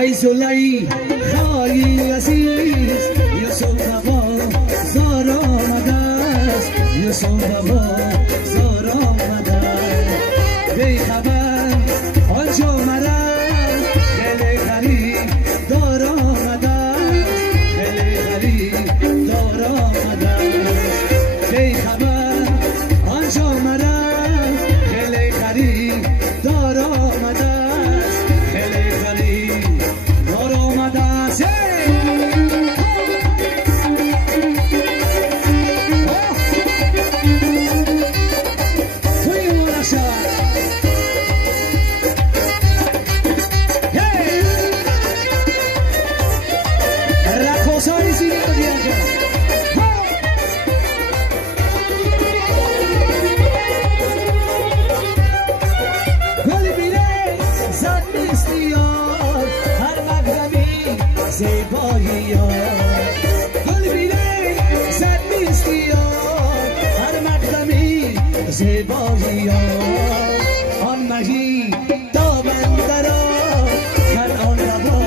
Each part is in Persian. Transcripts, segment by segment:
ای زلی خواهی عزیز یوسف بابا زار آمده است یوسف بابا زار آمده است بی خبر آنجا مرد دل غریب دار آمده است دل غریب دار آمده است بی خبر آنجا مرد دل غریب دار آمده است دل غریب دار آمده است زیبایی آن مهی دامنده را کنان روا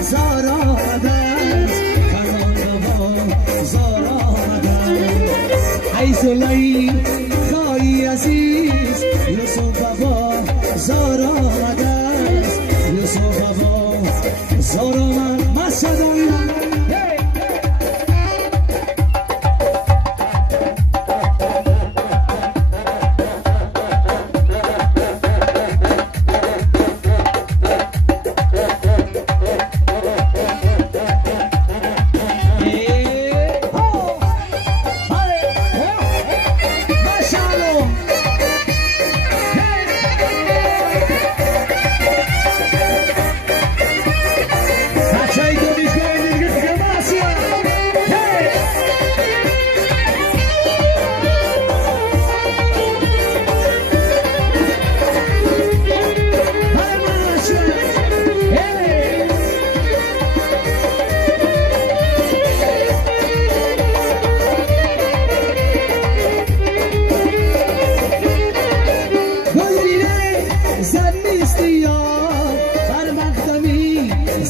زار آمده است کنان روا زار آمده است ای زلی خواهی عزیز یوسف بابا زار آمده است یوسف بابا زار آمد مسجد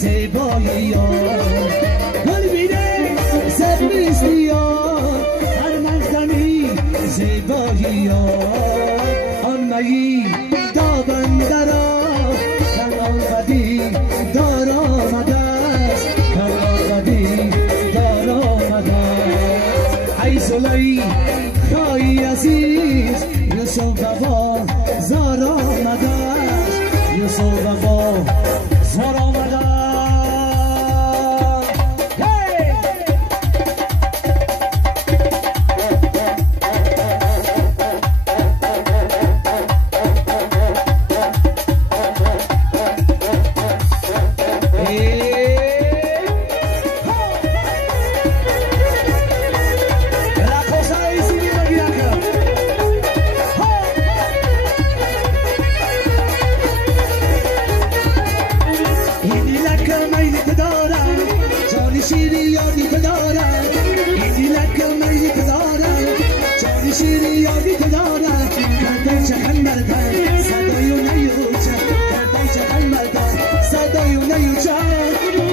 زیبایی گل بیده زد میستی هر مقدمی زیبایی آن مهی دابنده را کنان بدی دار آمده است کنان بدی دار آمده است ای زلی خواهی عزیز یوسف بابا زار آمده است یوسف بابا زار آمده است شیری یادی که دارد ایدی لکه میلی که دارد جانی شیری یادی که دارد کردن چخن مردن صدایو نیوچه کردن چخن مردن صدایو نیوچه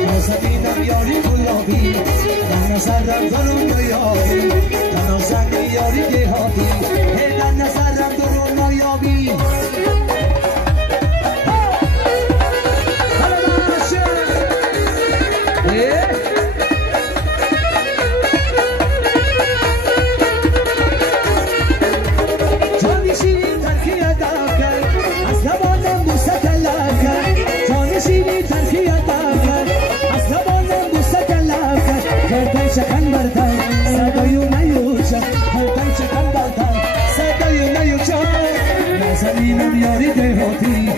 نازدینم یاری گلابی در نظرم درون نیابی در نازدین یاری دهابی در نظرم درون نیابی چکن بردن صدایو نیوچه هردن چکن بردن صدایو نیوچه نازنینم یاری دهاتی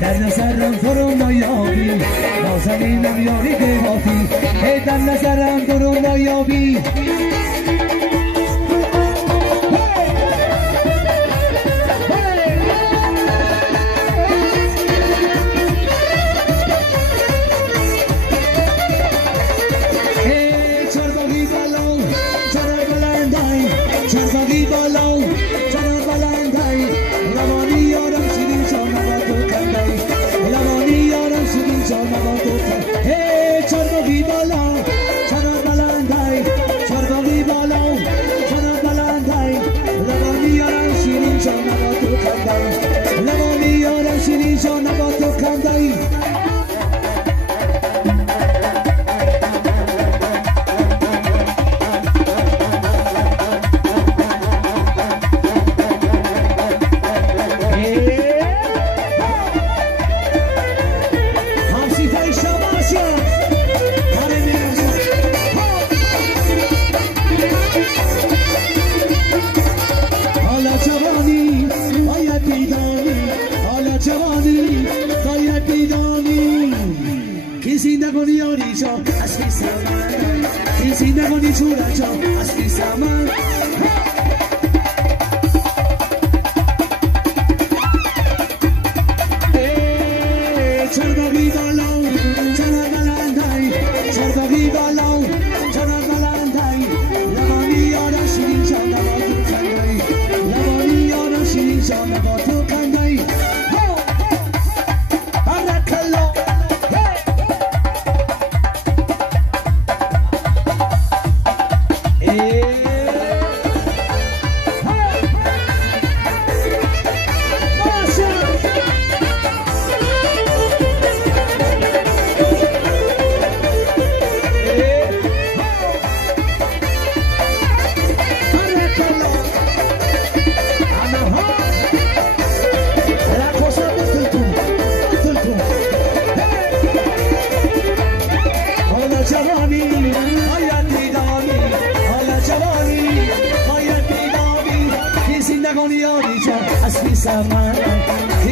در نظرم درون نیابی نازنینم یاری دهاتی در نظرم درون نیابی Love کسی نکنی یاری جا از کی سمن کسی نکنی چورا جا از کی سمن چرباقی بالا چرا بلندای چرباقی بالا چرا بلندای لبانی یارا شیرین جا نبا تو کندای لبانی یارا شیرین جا نبا تو کندای بارکالله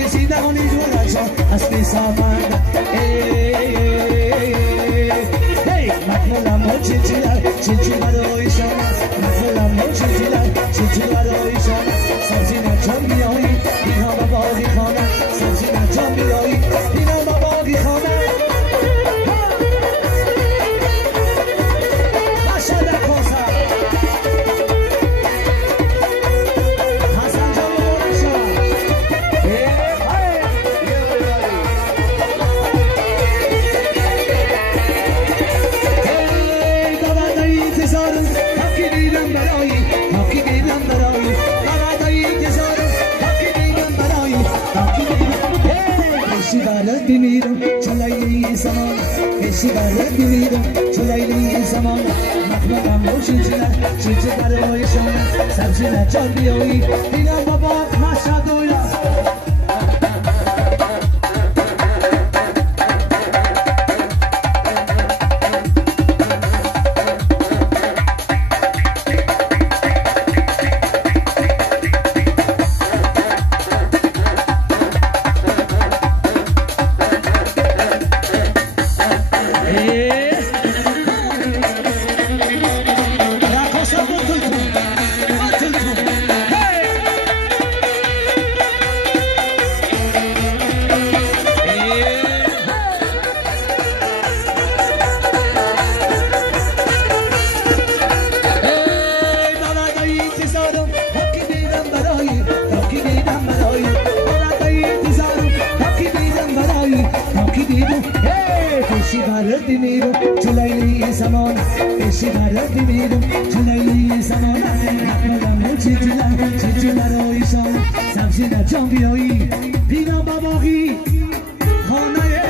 کسی نگونی جورا جا از بیسامان مکمولم و چیچیلر چیچیلر رویشان مکمولم و چیچیلر چیچیلر رویشان سبزی نجام بیایی اینا با باقی خانه سبزی نجام بیایی اینا با باقی خانه ماشاءالله کوسا بمیرم چلایلی زمان کشی برد بمیرم چلایلی زمان مخمدم و چیزی برای شما سبزی نجار بیایی اینا بابا مشهد دویا چلایلی زمان کشی برد بمیرم چلایلی زمان مکمدم و چیچیلر رویشان سبزی نجام بیایی بینا باباقی خانه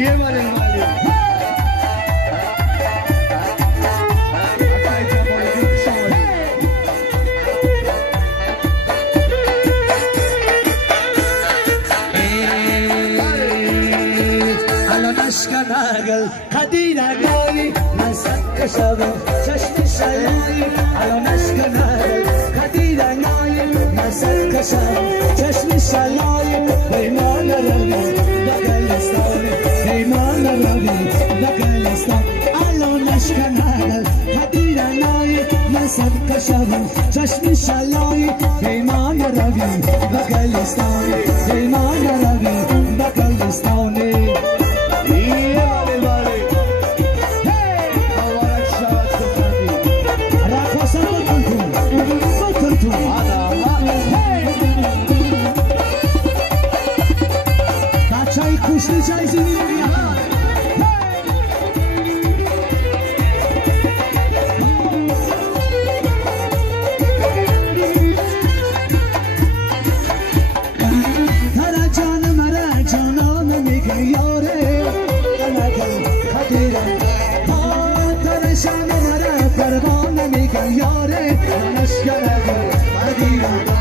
یه باره نگل قدیر اگایی من صد کشم چشم شلایی الانش که نگل قدیر اگایی من صد کشم چشم شلایی بیمان روی بگلستان بیمان روی بگلستان الانش که نگل قدیر اگایی من صد کشم چشم شلایی بیمان روی بگلستان بیمان روی بگلستانی کشتی چای زینی رو بیار ترا جان مرا جانان میگه یاره نگل خدیره ترا شان مرا پروانه میگه یاره نشکره خدیره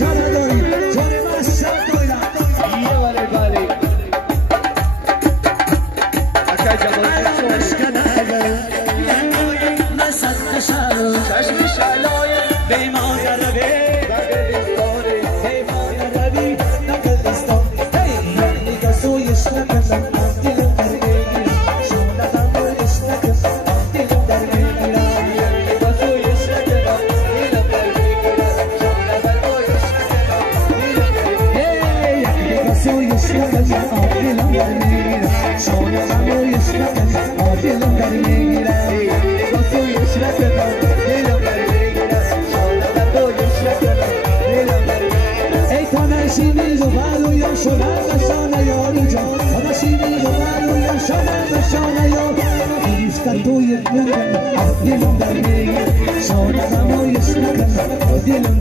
چرا داری چرا مسجد داری دلم در میگیرم تویش نکنم دلم در میگیرم شانه تویش نکنم دلم در میگیرم ای تا نشینی رو برویم شدن بشانه یارو جان تا نشینی رو برویم شدن بشانه یارو گریفتن توی دلم دلم در میگیرم شانه نمایش نکنم دلم